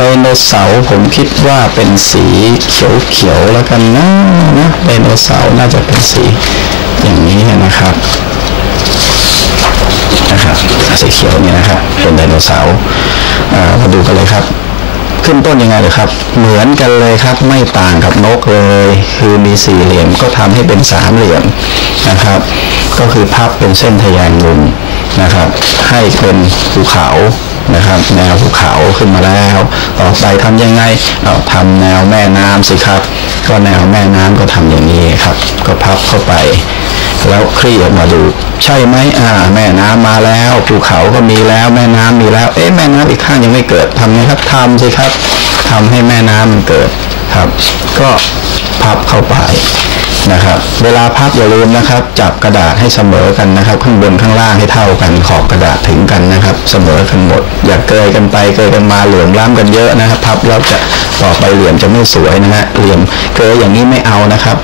ไดโนเสาร์ผมคิดว่าเป็นสีเขียวๆแล้วกันนะนะไดโนเสาร์น่าจะเป็นสีอย่างนี้นะครับนะครับสีเขียวเนี่ยนะครับเป็นไดโนเสาร์มาดูกันเลยครับ ขึ้นต้นยังไงเลยครับ เหมือนกันเลยครับไม่ต่างกับนกเลย คือมีสี่เหลี่ยมก็ทำให้เป็นสามเหลี่ยมนะครับ ก็คือพับเป็นเส้นทะแยงมุมนะครับ ให้เป็นภูเขา นะครับ แนวภูเขาขึ้นมาแล้ว ต่อไปทำยังไงเอาทำแนวแม่น้ำสิครับ ก็แนวแม่น้ำก็ทำอย่างนี้ครับ ก็พับเข้าไป แล้วคลี่ออกมาดู ใช่ไหมอ่า แม่น้ำมาแล้วภูเขาก็มีแล้วแม่น้ำมีแล้ว เอ๊ะแม่น้ำอีกข้างยังไม่เกิดทำไงครับทำสิครับทำให้แม่น้ำมันเกิด ครับ ก็พับเข้าไปนะครับ เวลาพับอย่าลืมนะครับ จับกระดาษให้เสมอกันนะครับ ข้างบนข้างล่างให้เท่ากัน ขอบกระดาษถึงกันนะครับ เสมอกันหมด อย่าเกยกันไปเกยกันมาเหลื่อมล้ำกันเยอะนะครับ พับแล้วจะต่อไปเหลี่ยมจะไม่สวยนะฮะเหลี่ยมเกยอย่างนี้ไม่เอานะครับ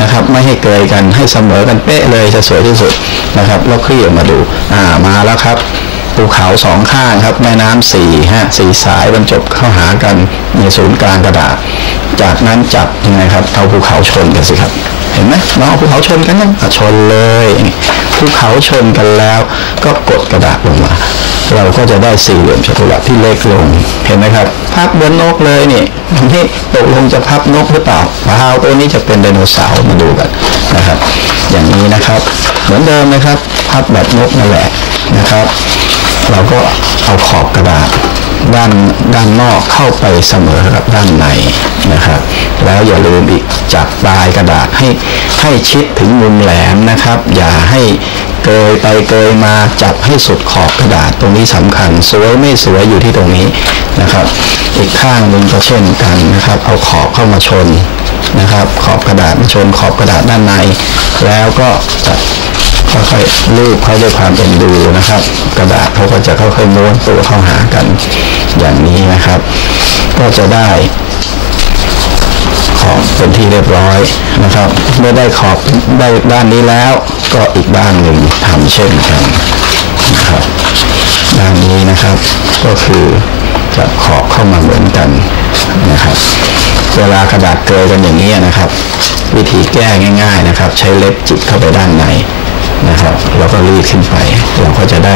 นะครับ ไม่ให้เกยกันให้เสมอกันเป๊ะเลยจะสวยที่สุดนะครับแล้วคลี่ออกมาดูอ่ามาแล้วครับ ภูเขาสองข้างครับ แม่น้ำสี่ฮะสี่สายบรรจบเข้าหากันในศูนย์กลางกระดาษ จากนั้นจับยังไงครับเอาภูเขาชนกันสิครับ เห็นไหมน้องเอาภูเขาชนกันยังชนเลยภูเขาชนกันแล้ว ก็กดกระดาษลงมา เราก็จะได้สี่เหลี่ยมจัตุรัสที่เล็กลงเห็นไหมครับพับบนนกเลยนี่นี่ตกลงจะพับนกหรือเปล่าเปล่าตัวนี้จะเป็นไดโนเสาร์มาดูกันนะครับ อย่างนี้นะครับ เหมือนเดิมนะครับ พับแบบนกนั่นแหละนะครับ เราก็เอาขอบกระดาษด้านด้านนอกเข้าไปเสมอกับด้านในนะครับ แล้วอย่าลืมอีกจับปลายกระดาษให้ให้ชิดถึงมุมแหลมนะครับ อย่าให้เกยไปเกยมาจับให้สุดขอบกระดาษตรงนี้สำคัญ สวยไม่สวยอยู่ที่ตรงนี้นะครับ อีกข้างหนึ่งก็เช่นกันนะครับ เอาขอบเข้ามาชนนะครับ ขอบกระดาษมาชนขอบกระดาษด้านใน แล้วก็จับ ค่อยๆลูบเขาด้วยความเอ็นดูนะครับ กระดาษเขาก็จะค่อยๆม้วนตัวเข้าหากันอย่างนี้นะครับ ก็จะได้ขอบเป็นที่เรียบร้อยนะครับ เมื่อได้ขอบได้ด้านนี้แล้ว ก็อีกด้านหนึ่งทำเช่นกันนะครับด้านนี้นะครับ ก็คือจะขอบเข้ามาเหมือนกันนะครับ เวลากระดาษเกยกันอย่างนี้นะครับ วิธีแก้ง่าย ๆนะครับ ใช้เล็บจิกเข้าไปด้านใน นะครับแล้วก็รีดขึ้นไป เราก็จะได้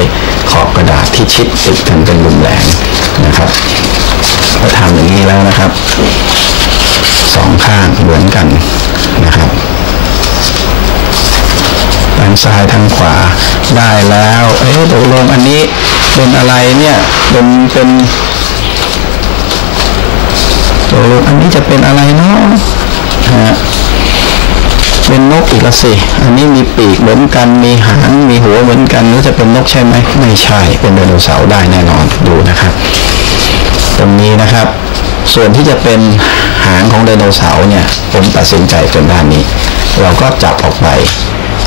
ขอบกระดาษที่ชิดติดกันเป็นมุมแหลมนะครับพอทำอย่างนี้แล้วนะครับสองข้างเหมือนกันนะครับทางซ้ายทางขวาได้แล้ว เอ๊ะตกลงอันนี้เป็นอะไรเนี่ย เป็นเป็นตกลงอันนี้จะเป็นอะไรเนาะฮะ เป็นนกอีกละสิอันนี้มีปีกเหมือนกันมีหางมีหัวเหมือนกันแล้วจะเป็นนกใช่ไหมไม่ใช่เป็นไดโนเสาร์ได้แน่นอนดูนะครับ ตรงนี้นะครับ ส่วนที่จะเป็นหางของไดโนเสาร์เนี่ยผมตัดสินใจเป็นด้านนี้ เราก็จับออกไป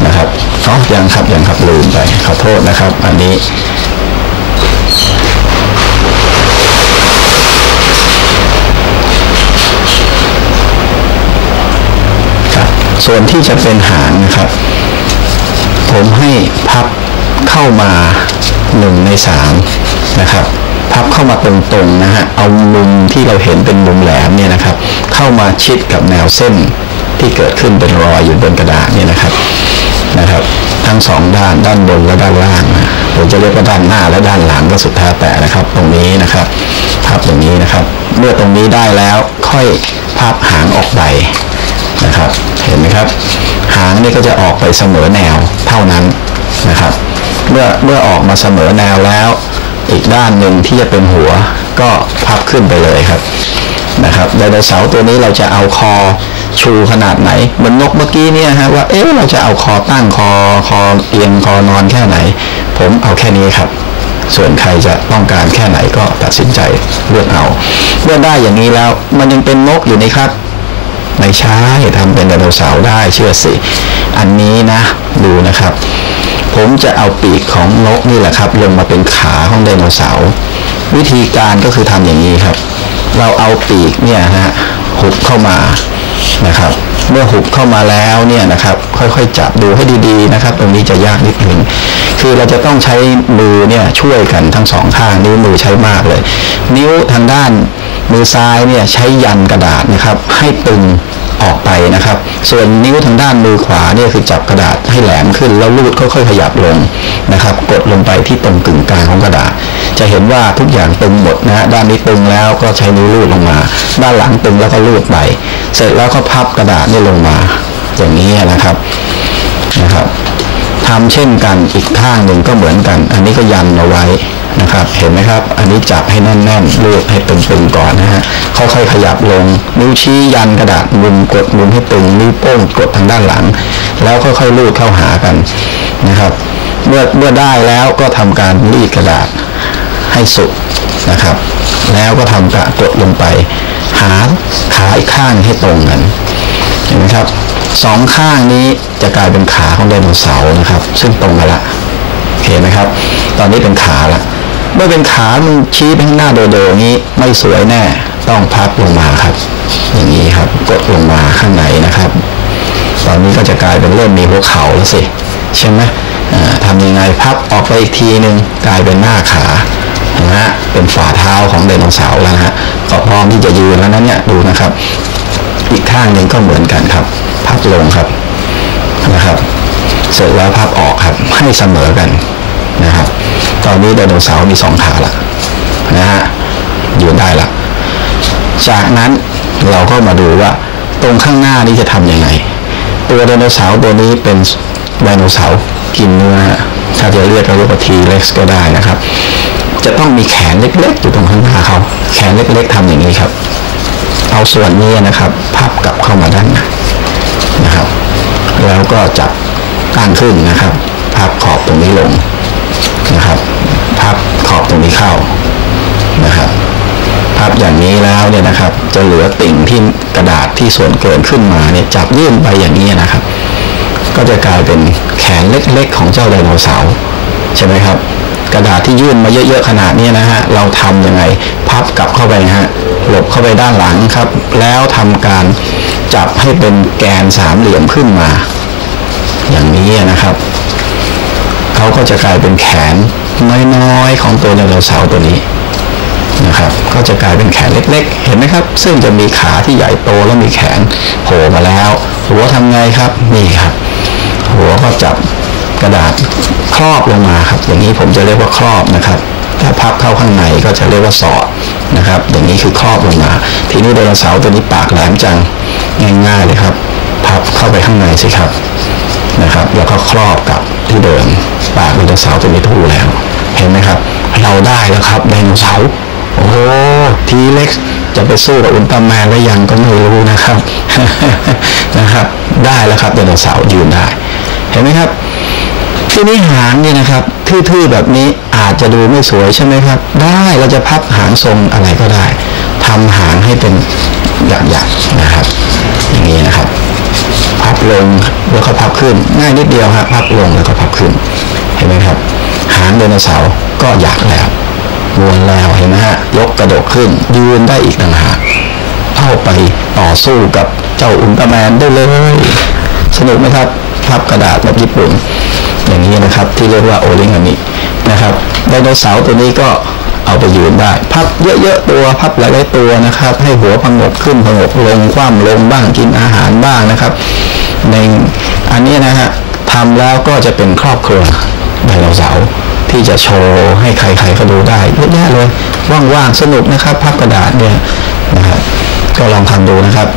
นะครับอ๋อยังครับยังครับลืมไปขอโทษนะครับ อันนี้ ครับ ส่วนที่จะเป็นหางนะครับ ผมให้พับเข้ามาหนึ่งในสามนะครับ พับเข้ามาตรงๆนะฮะเอามุมที่เราเห็นเป็นมุมแหลมเนี่ยนะครับ เข้ามาชิดกับแนวเส้นที่เกิดขึ้นเป็นรอยอยู่บนกระดาษเนี่ยนะครับนะครับ ทั้งสองด้านด้านบนและด้านล่างนะผมจะเรียกว่าด้านหน้าและด้านหลังก็สุดท้าแต่นะครับ ตรงนี้นะครับพับอย่างนี้นะครับ เมื่อตรงนี้ได้แล้วค่อยพับหางออกไป นะครับ เห็นไหมครับ หางนี่ก็จะออกไปเสมอแนวเท่านั้นนะครับ เมื่อเมื่อออกมาเสมอแนวแล้ว อีกด้านหนึ่งที่จะเป็นหัวก็พับขึ้นไปเลยครับนะครับไดโนเสาร์ตัวนี้เราจะเอาคอชูขนาดไหนเหมือนนกเมื่อกี้เนี่ยฮะว่าเอ๊ะเราจะเอาคอตั้งคอคอเอียงคอนอนแค่ไหน ผมเอาแค่นี้ครับ ส่วนใครจะต้องการแค่ไหนก็ตัดสินใจเลือกเอา เมื่อได้อย่างนี้แล้วมันยังเป็นนกอยู่นี่ครับ ไม่ใช่ทำเป็นไดโนเสาร์ได้เชื่อสิ อันนี้นะดูนะครับ ผมจะเอาปีกของนกนี่แหละครับ ลงมาเป็นขาของไดโนเสาร์วิธีการก็คือทำอย่างนี้ครับ เราเอาปีกเนี่ยนะฮะหุบเข้ามานะครับ เมื่อหุบเข้ามาแล้วเนี่ยนะครับ ค่อยๆจับดูให้ดีๆนะครับ ตรงนี้จะยากนิดหนึ่งคือเราจะต้องใช้มือเนี่ยช่วยกันทั้งสองข้างนิ้วมือใช้มากเลย นิ้วทางด้านมือซ้ายเนี่ยใช้ยันกระดาษนะครับ ให้ตึง ออกไปนะครับ ส่วนนิ้วทางด้านมือขวาเนี่ยคือจับกระดาษให้แหลมขึ้น แล้วลูดค่อยๆขยับลงนะครับ กดลงไปที่ตรงกึ่งกลางของกระดาษ จะเห็นว่าทุกอย่างตึงหมดนะฮะด้านนี้ตึงแล้วก็ใช้นิ้วลูดลงมา ด้านหลังตึงแล้วก็ลูดไป เสร็จแล้วก็พับกระดาษนี่ลงมา อย่างนี้นะครับนะครับทำเช่นกันอีกข้างหนึ่งก็เหมือนกัน อันนี้ก็ยันเอาไว้ นะครับเห็นไหมครับ อันนี้จับให้แน่นๆลูดให้ตึงๆก่อนนะฮะค่อยๆขยับลง นิ้วชี้ยันกระดาษมุมกดมุมให้ตึงนิ้วโป้งกดทางด้านหลัง แล้วค่อยๆลูดเข้าหากันนะครับ เมื่อเมื่อได้แล้วก็ทำการรีดกระดาษให้สุดนะครับ แล้วก็ทำกะกดลงไป หาขาอีกข้างให้ตรงกันเห็นไหมครับสองข้างนี้จะกลายเป็นขาของไดโนเสาร์นะครับ ซึ่งตรงมาละเห็นไหมครับ ตอนนี้เป็นขาละ เมื่อเป็นขามันชี้ไปข้างหน้าโดๆอย่างนี้ ไม่สวยแน่ ต้องพับลงมาครับ อย่างนี้ครับกดลงมาข้างในนะครับ ตอนนี้ก็จะกลายเป็นเริ่มมีหัวเข่าแล้วสิใช่ไหมอ่าทำยังไงพับออกไปอีกทีหนึ่งกลายเป็นหน้าขานะฮะเป็นฝ่าเท้าของไดโนเสาร์แล้วนะฮะก็พร้อมที่จะยืนแล้วนั้นเนี่ยดูนะครับ อีกข้างหนึ่งก็เหมือนกันครับ พับลงครับนะครับ เสร็จแล้วพับออกครับให้เสมอกันนะครับ ตอนนี้ไดโนเสาร์มีสองขาละนะฮะยืนได้ละจากนั้นเราก็มาดูว่าตรงข้างหน้านี้จะทำยังไง ตัวไดโนเสาร์ตัวนี้เป็นไดโนเสาร์กินเนื้อถ้าจะเรียกเรียกว่าทีเล็กก็ได้นะครับ จะต้องมีแขนเล็กๆอยู่ตรงข้างหน้าเขาแขนเล็กๆทำอย่างนี้ครับ เอาส่วนนี้นะครับพับกลับเข้ามาด้านในนะครับ แล้วก็จับตั้งขึ้นนะครับ พับขอบตรงนี้ลง นะครับพับขอบตรงนี้เข้านะครับพับอย่างนี้แล้วเนี่ยนะครับ จะเหลือติ่งที่กระดาษที่ส่วนเกินขึ้นมาเนี่ยจับยื่นไปอย่างนี้นะครับ ก็จะกลายเป็นแขนเล็กๆ ของเจ้าไดโนเสาร์ใช่ไหมครับ กระดาษที่ยื่นมาเยอะๆขนาดนี้นะฮะเราทำยังไงพับกลับเข้าไปฮะหลบเข้าไปด้านหลังครับ แล้วทำการจับให้เป็นแกนสามเหลี่ยมขึ้นมา อย่างนี้นะครับ เขาก็จะกลายเป็นแขนน้อยๆของตัวไดโนเสาร์ตัวนี้นะครับก็จะกลายเป็นแขนเล็ก ๆ เห็นไหมครับ ซึ่งจะมีขาที่ใหญ่โตแล้วมีแขนโผล่มาแล้ว หัวทำไงครับนี่ครับ หัวก็จับกระดาษครอบลงมาครับ อย่างนี้ผมจะเรียกว่าครอบนะครับ ถ้าพับเข้าข้างในก็จะเรียกว่าสอดนะครับ อย่างนี้คือครอบลงมา ทีนี้ไดโนเสาร์ตัวนี้ปากแหลมจังง่ายๆเลยครับ พับเข้าไปข้างในสิครับ นะครับ แล้วก็ครอบกับที่เดิมปากไดโนเสาร์ตัวนี้ทู่แล้ว เห็นไหมครับ เราได้แล้วครับไดโนเสาร์โอ้โหทีเล็กจะไปสู้กับอุลตร้าแมนแล้ยังก็ไม่รู้นะครับนะครับ ได้แล้วครับไดโนเสาร์ยืนได้ เห็นไหมครับ ทีนี้หางเนี่ยนะครับทื่อๆแบบนี้อาจจะดูไม่สวยใช่ไหมครับ ได้เราจะพับหางทรงอะไรก็ได้ทำหางให้เป็นหยักๆนะครับ อย่างนี้นะครับ พับลงแล้วก็พับขึ้น ง่ายนิดเดียวครับพับลงแล้วก็พับขึ้น เห็นไหมครับ หางไดโนเสาร์ก็หยักแล้ววนแล้วเห็นไหมฮะยกกระโดกขึ้น ยืนได้อีกต่างหากเข้าไปต่อสู้กับเจ้าอุลตร้าแมนได้เลย สนุกไหมครับพับกระดาษแบบญี่ปุ่น อย่างนี้นะครับที่เรียกว่าโอริงามินะครับไดโนเสาร์ตัวนี้ก็ เอาไปยืนได้ พับเยอะๆตัวพับหลายๆตัวนะครับ ให้หัวพงกขึ้นพงกลงคว่ำลงบ้างกินอาหารบ้างนะครับ ในอันนี้นะฮะทำแล้วก็จะเป็นครอบครัวไดโนเสาร์ที่จะโชว์ให้ใครๆเขาดูได้เยอะแยะเลยว่างๆสนุกนะครับ พับกระดาษเนี่ยนะครับก็ลองทำดูนะครับ